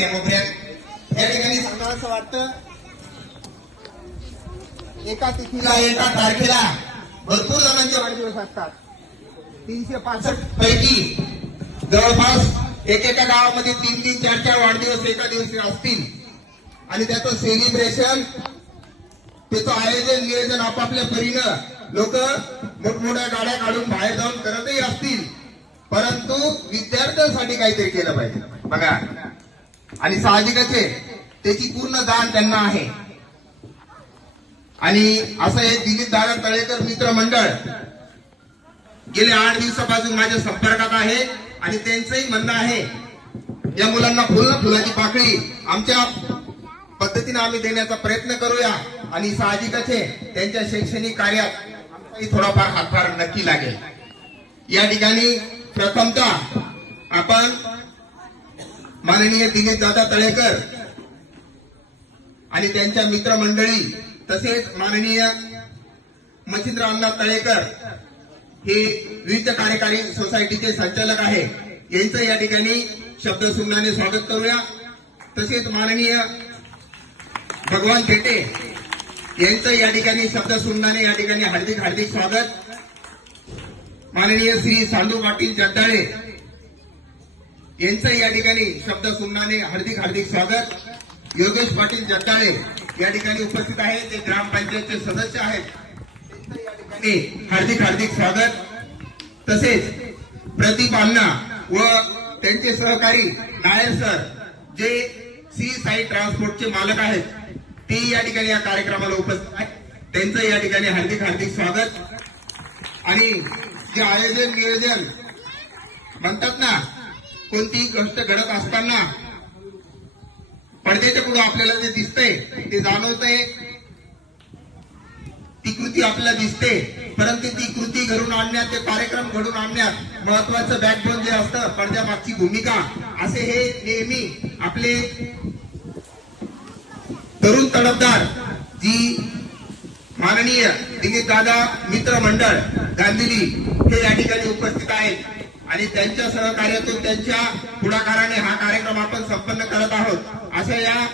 या ठिकाणी सांगावं असं वाटतं, एका तिथीला एका तारखेला भरपूर जणांचे वाढदिवस असतात. 365 पैकी जवळपास एकेका गावामध्ये 3-3, 4-4 वाढदिवस एका दिवशी असतील आणि त्याचं सेलिब्रेशन, त्याचं आयोजन नियोजन आपापल्या परीनं लोक मोठमोठ्या गाड्या काढून बाहेर जाऊन करतही असतील, परंतु विद्यार्थ्यांसाठी काहीतरी केलं पाहिजे बघा. आणि साहजिकच आहे, त्याची पूर्ण जाण त्यांना आहे. आणि असं हे दिलीप दादा तळेकर मित्र मंडळ गेले 8 दिवसापासून माझ्या संपर्कात आहे आणि त्यांचंही म्हणणं आहे या मुलांना फुलाची पाकळी आमच्या पद्धतीने आम्ही देण्याचा प्रयत्न करूया. आणि साहजिकच आहे, त्यांच्या शैक्षणिक कार्यात आमचाही थोडाफार हातभार नक्की लागेल. या ठिकाणी प्रथमतः आपण माननीय दिलीप दादा तळेकर आणि त्यांच्या मित्रमंडळी तसेच माननीय मच्छिंद्र अण्णा तळेकर हे विविध कार्यकारी सोसायटीचे संचालक आहे, यांचं या ठिकाणी शब्दसुमनाने स्वागत करूया. तसेच माननीय भगवान थेटे यांचं या ठिकाणी शब्दसुमनाने या ठिकाणी हार्दिक स्वागत. माननीय श्री सांडू पाटील जगदाळे यांचं या ठिकाणी शब्दसुमनाने हार्दिक स्वागत. योगेश पाटील जगदाळे या ठिकाणी उपस्थित आहेत, ते ग्रामपंचायतचे सदस्य आहेत, त्यांचं या ठिकाणी हार्दिक स्वागत. तसेच प्रदीप अण्णा व त्यांचे सहकारी नायर सर, जे सी साई ट्रान्सपोर्टचे मालक आहेत, ते या ठिकाणी या कार्यक्रमाला उपस्थित आहेत, त्यांचं या ठिकाणी हार्दिक स्वागत. आणि जे आयोजन नियोजन म्हणतात ना, कोणतीही गोष्ट घडत असताना पडद्याच्या पुढे आपल्याला जे दिसतंय ते जाणवतंय, ती कृती आपल्याला दिसते, परंतु ती कृती घडून आणण्यात, ते कार्यक्रम घडून आणण्यात महत्वाचं बॅकबोन जे असतं, पडद्यामागची भूमिका, असे हे नेहमी आपले तरुण तडफदार जी माननीय दिलीप दादा मित्र मंडळ गांधीली हे या ठिकाणी उपस्थित आहेत. आणि त्यांच्या सहकार्यातून, त्यांच्या पुढाकाराने हा कार्यक्रम आपण संपन्न करत आहोत. अशा या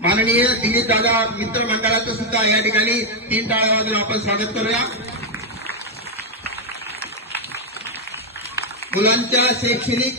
माननीय दिलीप दादा मित्र मंडळाचं सुद्धा या ठिकाणी 3 टाळ्या वाजून आपण स्वागत करूया. मुलांच्या शैक्षणिक